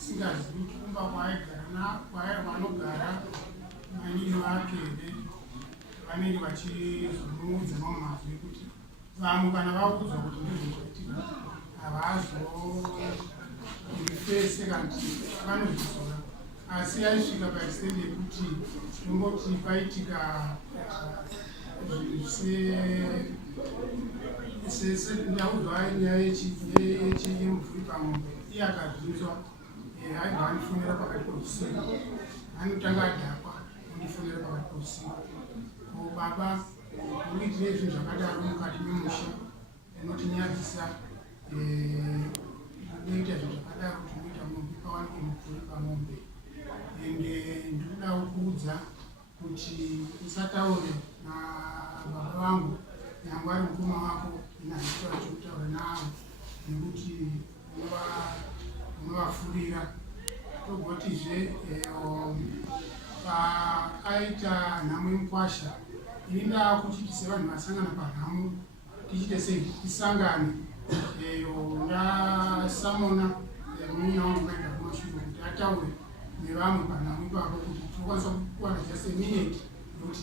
ndisingazivi kuti kumba vanogara manini vake here vanenge vachizomuudza mamwe mazwi kuti vamwe kana vaudzwa kuti ndizvokuitika havazorifese kana kuti vanozvisora, asi aisvika paextende yekuti tomboti paitika ndaudzwa nyaya yemumvuri pamombe, iye akabvunzwa aibva andifonera pakati peusiku, anotanga adhakwa undifonera pakati peusiku. Baba uitire zvinhu zvakadaro mukati memusha inotinyadzisa, unoita zvinhu zvakadaro tinoita mombe pawanike mumvuri pamombe, ende ndinoda kuudza kuti usataure nababa vangu nyangwe ari mukoma wako inazvitoa chokutaura navo nekuti unovafurira. Togotizve pakaita nhamo yemukwasha, ini ndaa kuti sevanhu vasangana panhamo tichite sei tisangane. Ndasamona munyina wangu maenda kumashure kuti ataure nevamwe panhamo ipapo kuti tokwanisa kuwana just a minute yokuti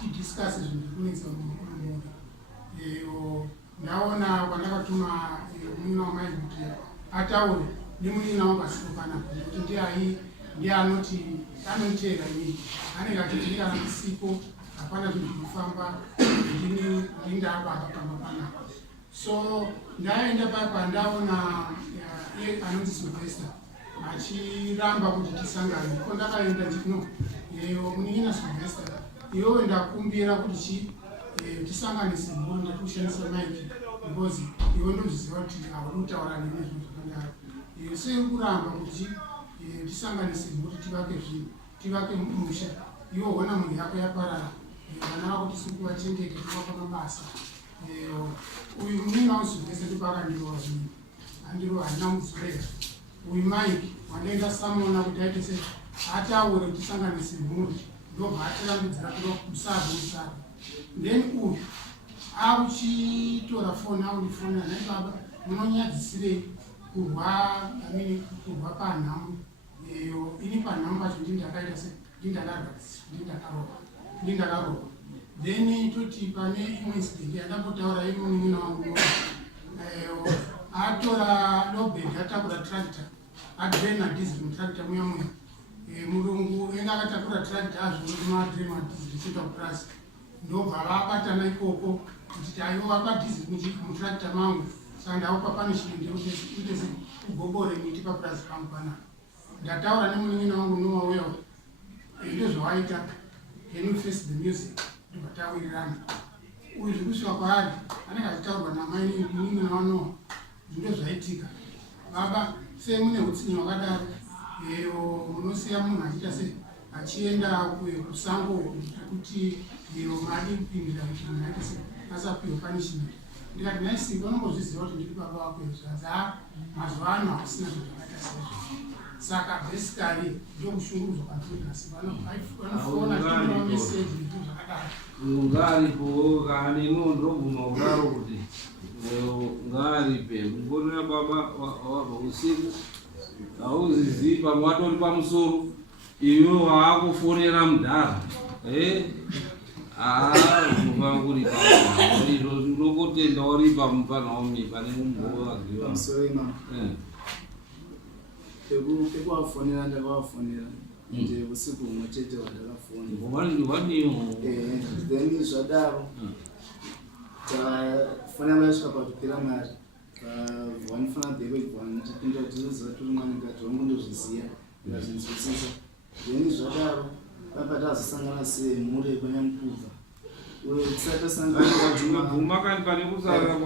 tidiscase zvinhu zvikunetsa mumuri. Ndaona kwandakatuma munyina wangu maenda kuti ataure nemunyina wangu asiko panapa, nekuti ndiye anoti anoniteera inini, anenge achiti kana ndisipo hapana zvinhu zvinofamba, ndini ndaababa pamba panapa. So ndaenda papa ndaona iye anonzi Sylvester achiramba kuti tisangane, ko ndakaenda nditi no munyina Sylvester, iwewe ndakumbira kuti tisanganise mhuri ndekushandisa maiki because iwe ndozviziva kuti hauri kutaura nene zvinhu zvakadaro. Sei kuramba kuti tisanganise mhuri tivake musha, iwe ona mhuri yako yaparara, vana vako tisiri kuvachengeta tivapa mabasa. Uyu munyina waSylvester ndipakandiro andiro handina muzorera. Uyu Mike wandaenda samona kuti aite sei ataure kuti tisanganise mhuri, ndobva atirambidzira kusava. Then uyu akuchitora foni aundifonera, nai baba munonyadzisirei kurwa panhamo. Ini panhamo pacho ndindakaita se ndindakarohwa. Then toti pane imwe incident yandapotaura imunyina wangu atora lobed atakura tractor adrena diesel mutractor muya murungu enga akatakura tractor azvinodrema diesel ichiita kupurasi, ndobva vabatana ikoko kuti aiwapa diesel mutractor mangu, saka ndaupa punishment yekuti uite kugobore miti papurasi pangu panapa. Ndataura nemunyina wangu nowauya ndozvawaita, can you face the music, ndobvatawirirana. Uyu zvikusvika kwaari anenge achitaurwa namai munyina wanowa ndozvaitika. Baba sei mune utsinye hwakadaro, munosiya munhu achiita sei achienda kusango kuti mari kupindira kuti munhu aite sei asapiwe punishment. Ndikati naisi vanombozviziva kuti ndiri baba wako zvaza mazuva ano hakusina zvinhu zvakaita seizvo. Saka basically ndokushungurudzwa kwandinasi vanofona tiinoa meseji nezvinhu zvakadaro. Ngaripo kana ino ndobvuma kudaro kuti ngaripe kumbonera baba wabva usiku hauzizii pamwe watori pamusoro iwe waakufonera mudhara unofa kuri izvo unokotenda uri panaomi pane mumbovaziva pekuvafonera ndakavafonera nje usiku umwe chete wandakafonera then zvadaro tafonera vasvika patopera mari vanofana dhevegwa ndichipinda kuti tizoziva turi mwana ngati vangondozviziva ndikazvinzwisisa. Then zvadaro papa tazosangana semhuri yepanyamukubva guma kandi pane kusara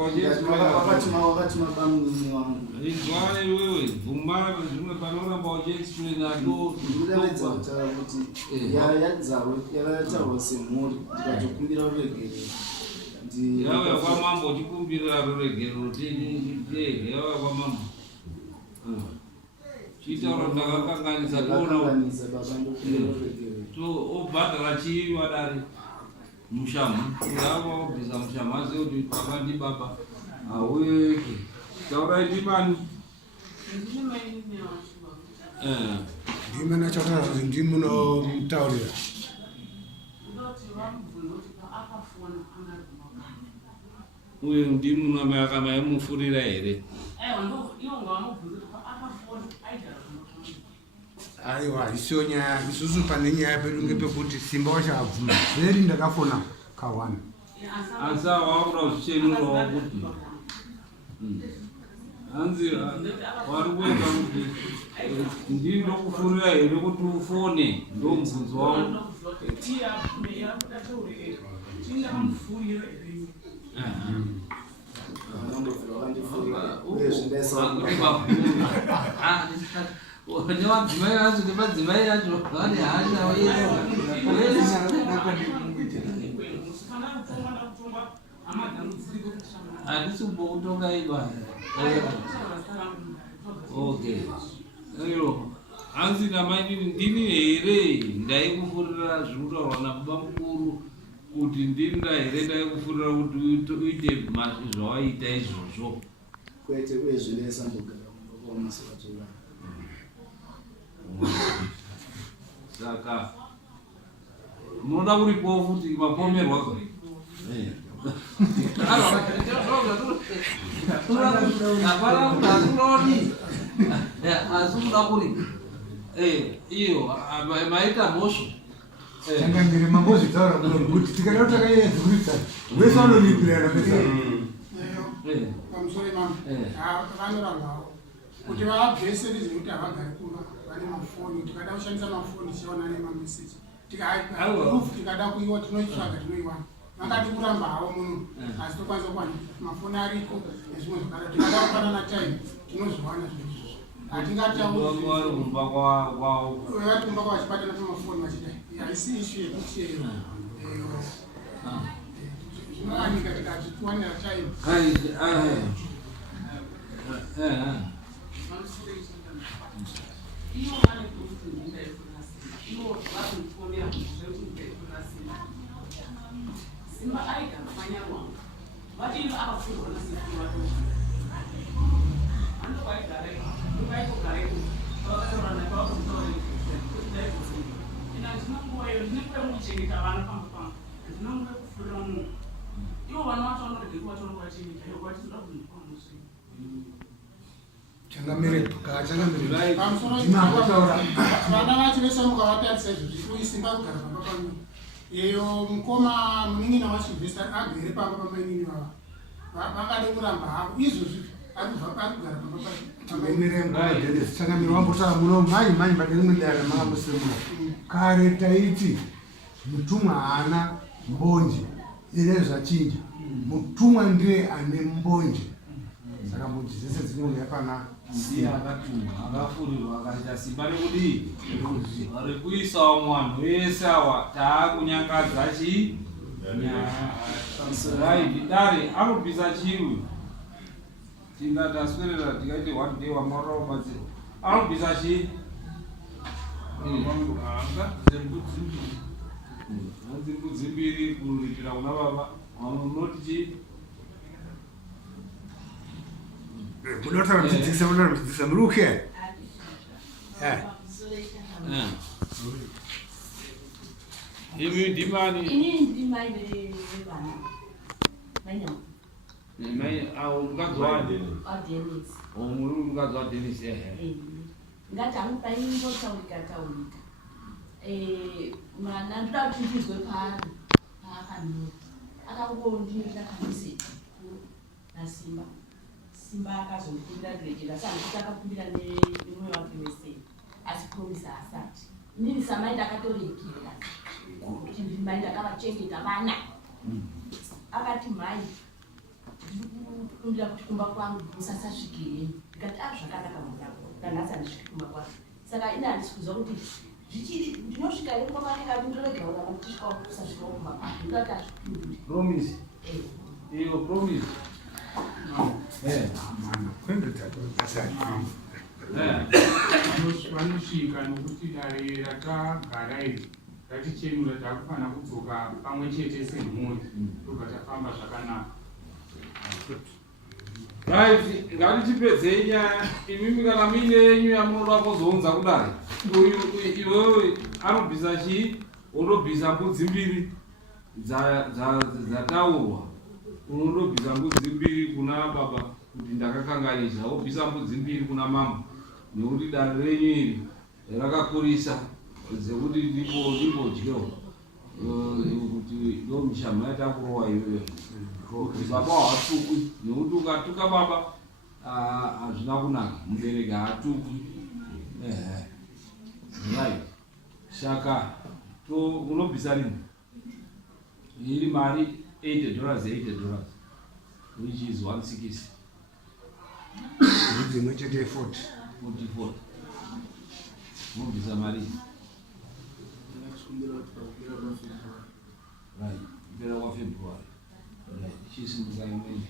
wakatuma bamuni wangu izwane iwewe guma zvimwe panoramba uchiexplain ato ndinodavedza kutaura kuti yakataurwa semhuri ndikatokumbira ruregerero yauya kwamambo uchikumbirira ruregerero tege yauya kwamambo chitaura ndakakanganisa baba ndokumbira ruregerero obhadhara chii wadari mushama yavo bvisa mushama asi kuti pakati baba haueki taurai ndibani ndimi nachotaura kuti ndimunomutaurira uye ndimu namakama yamufurira here aiwa isiyo nyaya isusu pane nyaya pedu ngepekuti simba wachakabvuma zveri ndakafona kawana asi wakuda kuzvichenurawo kuti hanzi wari kuenda kuti ndinokufurira here kuti ufone ndomubvunzo wavo nevadzimai vacho nemadzimai acho vane hasha handisi kumbokutonga iba okay iyo hanzi namainini ndini here ndaikufurira zvinutaurwa nababa mukuru kuti ndinda here ndaikufurira kuti uite zvawaita izvozvo kwete uye zvine sambogara kumasovatora saka munoda kuripo futi mapomerwa asi kuda kuri iyo maita mhosvo tangambiri mambozvitaura kuti tikada kuti takaiedzurisa wese vanolipirana pamusoro imamo vanorangwawo kuti vabvese rizi kuti havagari kumba vane mafoni tikada kushandisa mafoni tichiona nemameseji tikada kuiwa tinoitsvaga tinoiwana vakati kuramba havo muno asi tokwanisa kuwana mafoni ariko nezvimwe zvakada tikada kufanana time tinozviwana zvinizvozvo hatingatauvatikumba kwavo vachipatana pamafoni vachida haisi ishu yekuti zvinoanika tikazvikuwanira time Simba aida kufanya wangu. Watu ndio akafungwa na sisi watu. Ando kwa direct. Ndio kwa karibu. Kwa sababu na kwa mtoni. Ina tunambo hiyo ni kwa mchini tabana pamba. Tunambo kufura mu. Hiyo watu ndio watu kwa chini. Hiyo kwa sababu ni kwa mchini. changamire changamire vana vacho vese mukavatadzisa izvozvi kuisimba kugara pamba pamwe iyo mukoma munin'ina waSylvester agere pamba pamainini vava vangade kuramba havo izvozvi ari kugara pamba pamire changamire wambotaura muno mai pane rimwe dare makamusemura kare taiti mutumwa haana mbonje ine zvachinja mutumwa ndiye ane mbonje saka mbonje dzese dzinouya pana si akatumwa akafurirwa akaita simba rekudii rekuisawo mwanhu wese awa taakunyangadza dare anobvisa chirwi tingati aswirira tikaiti one day wamwarira kubatsira anobvisa chii hanzi mbudzi mbiri kuripira kuna baba unoti chii munotaura kudzidzisa munotaura muri ukhe imi ndimani Ini ndimai vevana. Mainyamu. mukadzi wade Adenis. muri mukadzi waDenis Ngati amupaingotaurika taurika. Mwana ndoda kuti ndizwe pari paakanoti. Akangondinira kamiseti naSimba. Simba akazondikumbira kurekera sandikuti akakumbira nemwoyo wake wese asi promisa asati inini samai ndakatorekera kuti ndimai ndakavachengeta vana akati mhai ndikukumbira kuti kumba kwangu musasasvikireni ndikati zvakanaka mwanangu nanhasi handisviki kumba kwangu saka ine handisi kuziva kuti zvichiri ndinosvika iri kwamaneka ndindoregaura kutisvikawo kusasvikawo kumba kwangu ndikati hazvipinduri promise iyo promise vanosvika nokuti dare rakagara iri ratichenura takufanira kudzoka pamwe chete semhuri tobva tafamba zvakanaka Right, ngatichipedzei nyaya imimi kana mine yenyu yamunoda kuzounza kudai iwewe anobvisa chii unobvisa mbudzi mbiri dzataurwa unondobvisa mbudzi mbiri kuna baba kuti ndakakanganisa wobvisa mbudzi mbiri kuna mama nekuti dare renyu iri rakakurisa dzekuti ndimbodyeo kuti ndo mishama yatakurowa iwewe kuti baba hatukwi nekuti ukatuka baba hazvina kunaka mubereki hatukwi right saka unobvisa rini iri mari $80 which is 160 dzimwe chete 40 unobvisa mari Kumbira right kupera kwaFebruary right chisimbuka imweni